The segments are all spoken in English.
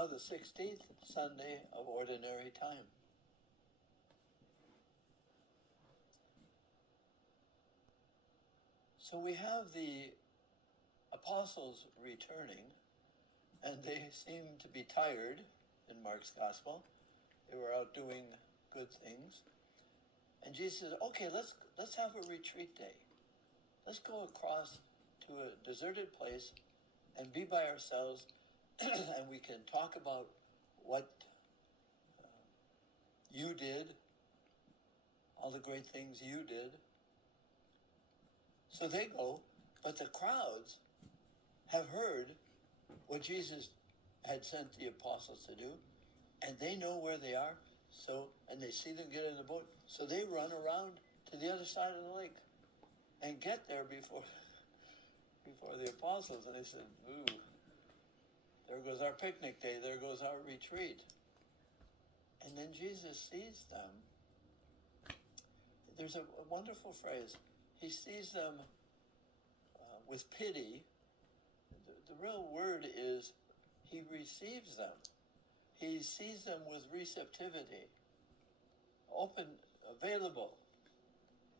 now the 16th Sunday of Ordinary Time. So we have the apostles returning, and they seem to be tired in Mark's Gospel. They were out doing good things. And Jesus says, okay, let's have a retreat day. Let's go across to a deserted place and be by ourselves, and we can talk about what you did, all the great things you did. So they go, but the crowds have heard what Jesus had sent the apostles to do, and they know where they are, and they see them get in the boat, so they run around to the other side of the lake and get there before the apostles. And they said, ooh, there goes our picnic day, there goes our retreat. And then Jesus sees them. There's a wonderful phrase. He sees them with pity. The real word is he receives them. He sees them with receptivity, open, available.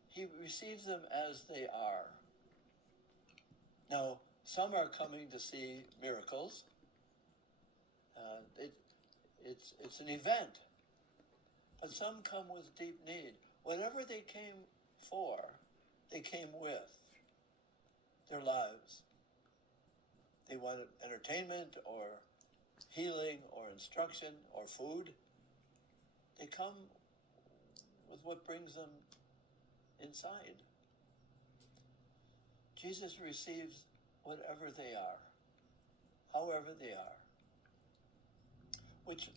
He receives them as they are. Now, some are coming to see miracles. It's an event. But some come with deep need. Whatever they came for, they came with their lives. They wanted entertainment or healing or instruction or food. They come with what brings them inside. Jesus receives whatever they are, however they are, which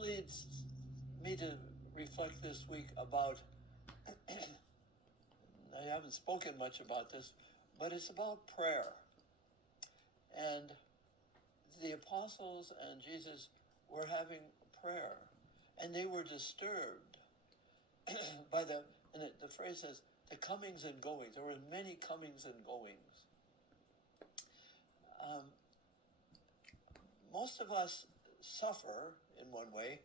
leads me to reflect this week about, I haven't spoken much about this, but it's about prayer. And the apostles and Jesus were having prayer, and they were disturbed by the phrase says, the comings and goings. There were many comings and goings. Most of us suffer, in one way,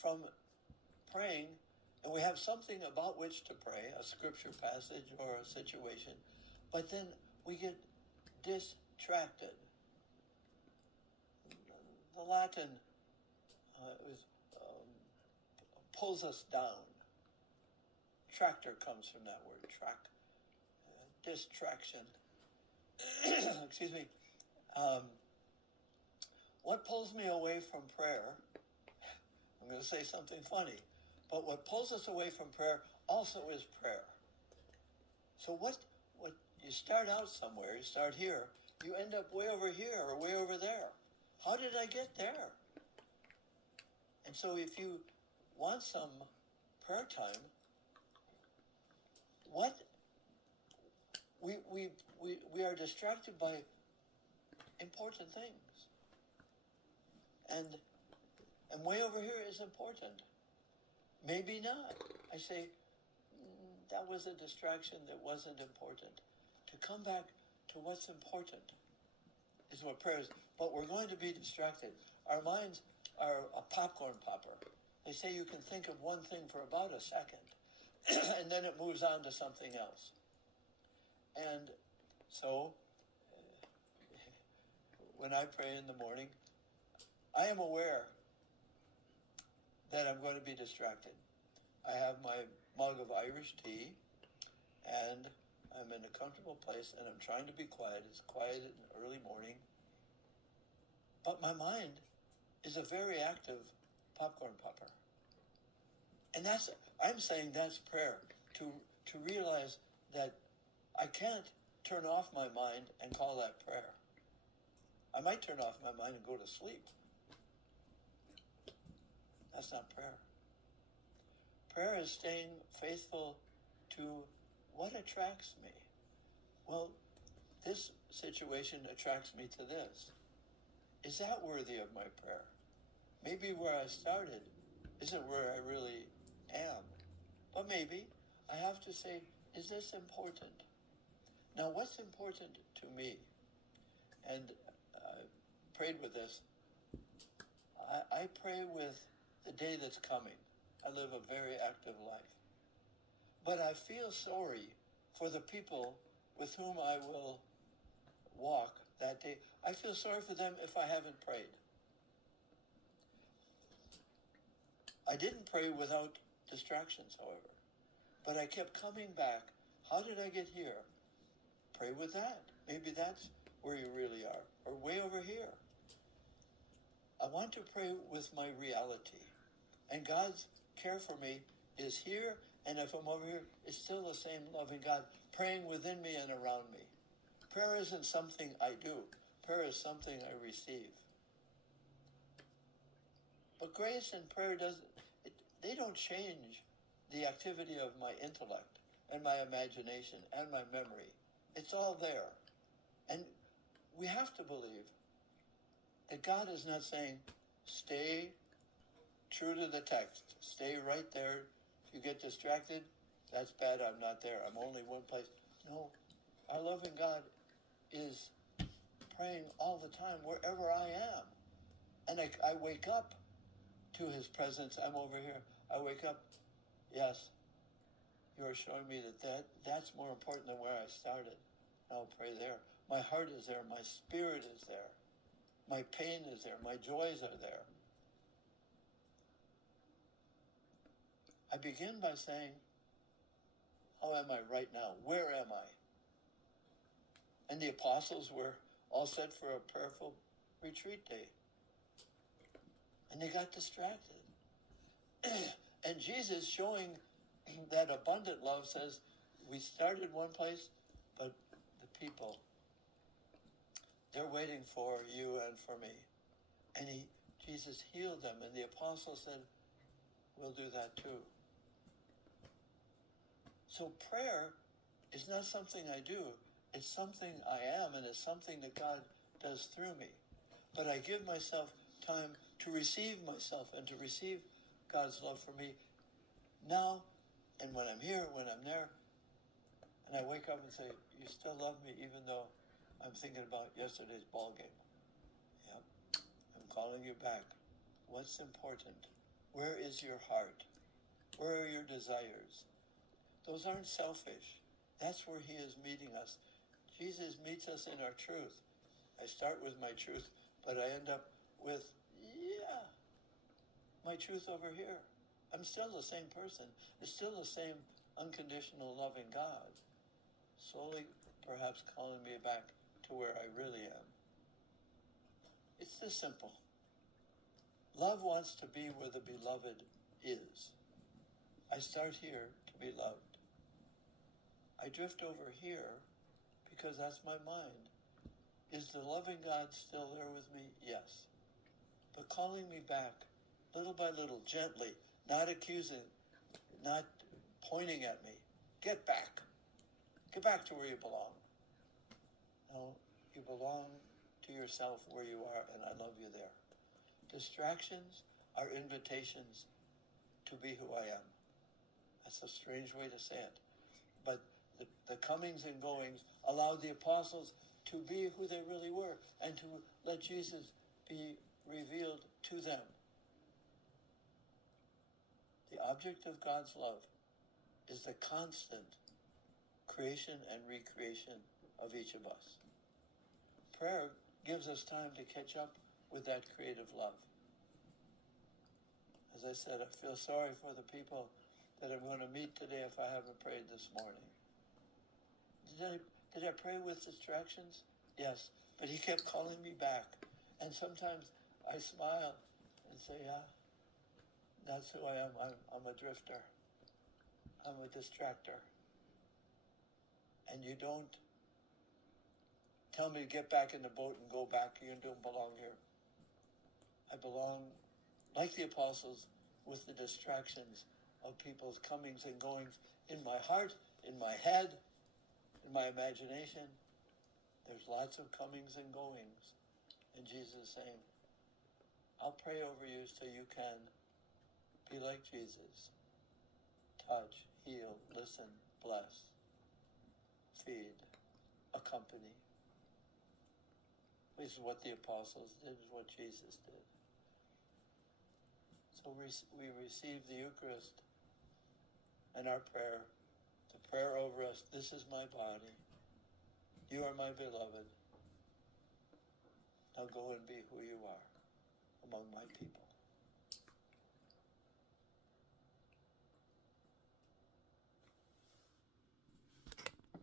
from praying, and we have something about which to pray, a scripture passage or a situation, but then we get distracted. The Latin pulls us down. Tractor comes from that word, distraction. Excuse me. What pulls me away from prayer, I'm going to say something funny, but what pulls us away from prayer also is prayer. So what you start out somewhere, you start here, you end up way over here or way over there. How did I get there? And so if you want some prayer time, we are distracted by important things. And way over here is important. Maybe not. I say, that was a distraction that wasn't important. To come back to what's important is what prayer is. But we're going to be distracted. Our minds are a popcorn popper. They say you can think of one thing for about a second, and then it moves on to something else. And so, when I pray in the morning, I am aware that I'm going to be distracted. I have my mug of Irish tea, and I'm in a comfortable place, and I'm trying to be quiet. It's quiet in the early morning. But my mind is a very active popcorn popper. And I'm saying that's prayer, to realize that I can't turn off my mind and call that prayer. I might turn off my mind and go to sleep. That's not prayer. Prayer is staying faithful to what attracts me. Well, this situation attracts me to this. Is that worthy of my prayer? Maybe where I started isn't where I really am. But maybe I have to say, is this important? Now, what's important to me? And prayed with this. I pray with the day that's coming. I live a very active life. But I feel sorry for the people with whom I will walk that day. I feel sorry for them if I haven't prayed. I didn't pray without distractions, however. But I kept coming back. How did I get here? Pray with that. Maybe that's where you really are. Or way over here. I want to pray with my reality. And God's care for me is here, and if I'm over here, it's still the same loving God praying within me and around me. Prayer isn't something I do. Prayer is something I receive. But grace and prayer they don't change the activity of my intellect and my imagination and my memory. It's all there. And we have to believe that God is not saying, stay true to the text. Stay right there. If you get distracted, that's bad. I'm not there. I'm only one place. No. Our loving God is praying all the time, wherever I am. And I wake up to his presence. I'm over here. I wake up. Yes, you're showing me that's more important than where I started. I'll pray there. My heart is there. My spirit is there. My pain is there. My joys are there. I begin by saying, how am I right now? Where am I? And the apostles were all set for a prayerful retreat day. And they got distracted. And Jesus, showing that abundant love, says, we started one place, but the people, they're waiting for you and for me. And Jesus healed them, and the apostles said, we'll do that too. So prayer is not something I do. It's something I am, and it's something that God does through me. But I give myself time to receive myself and to receive God's love for me now, and when I'm here, when I'm there. And I wake up and say, you still love me even though I'm thinking about yesterday's ball game. Yep. I'm calling you back. What's important? Where is your heart? Where are your desires? Those aren't selfish. That's where he is meeting us. Jesus meets us in our truth. I start with my truth, but I end up with, my truth over here. I'm still the same person. It's still the same unconditional loving God. Slowly, perhaps calling me back to where I really am. It's this simple. Love wants to be where the beloved is. I start here to be loved. I drift over here because that's my mind. Is the loving God still there with me? Yes. But calling me back, little by little, gently, not accusing, not pointing at me. Get back. Get back to where you belong. No, you belong to yourself where you are, and I love you there. Distractions are invitations to be who I am. That's a strange way to say it. But the comings and goings allowed the apostles to be who they really were and to let Jesus be revealed to them. The object of God's love is the constant creation and recreation of each of us. Prayer gives us time to catch up with that creative love. As I said, I feel sorry for the people that I'm going to meet today if I haven't prayed this morning. Did I pray with distractions? Yes, but he kept calling me back. And sometimes I smile and say, yeah, that's who I am. I'm a drifter. I'm a distractor. And you don't tell me to get back in the boat and go back. You don't belong here. I belong, like the apostles, with the distractions of people's comings and goings in my heart, in my head, in my imagination. There's lots of comings and goings. And Jesus is saying, I'll pray over you so you can be like Jesus. Touch, heal, listen, bless, feed, accompany. This is what the apostles did, is what Jesus did. So we receive the Eucharist and our prayer, the prayer over us, this is my body. You are my beloved. Now go and be who you are among my people.